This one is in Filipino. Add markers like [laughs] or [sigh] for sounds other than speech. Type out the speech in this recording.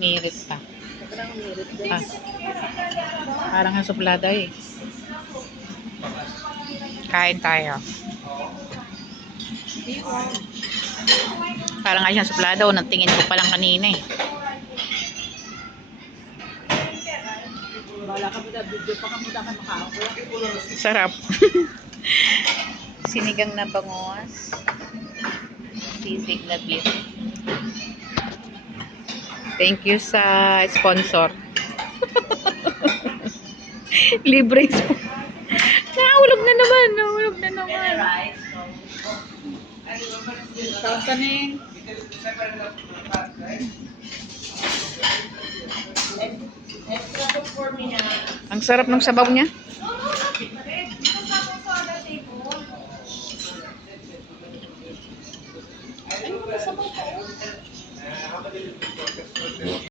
Mirit pa. Sobrang merit din. Ah. Parang ang suplada eh. Kain tayo. Parang nga siyang suplada o tingin ko pa lang kanina eh. Sarap. [laughs] Sinigang na bangus. Sisig na beef. Thank you sa sponsor. [laughs] Libre sponsor. Nakaulog na naman. Nakaulog na naman. Sasanin. Ang sarap ng sabaw niya. Ano ba sabaw ko? that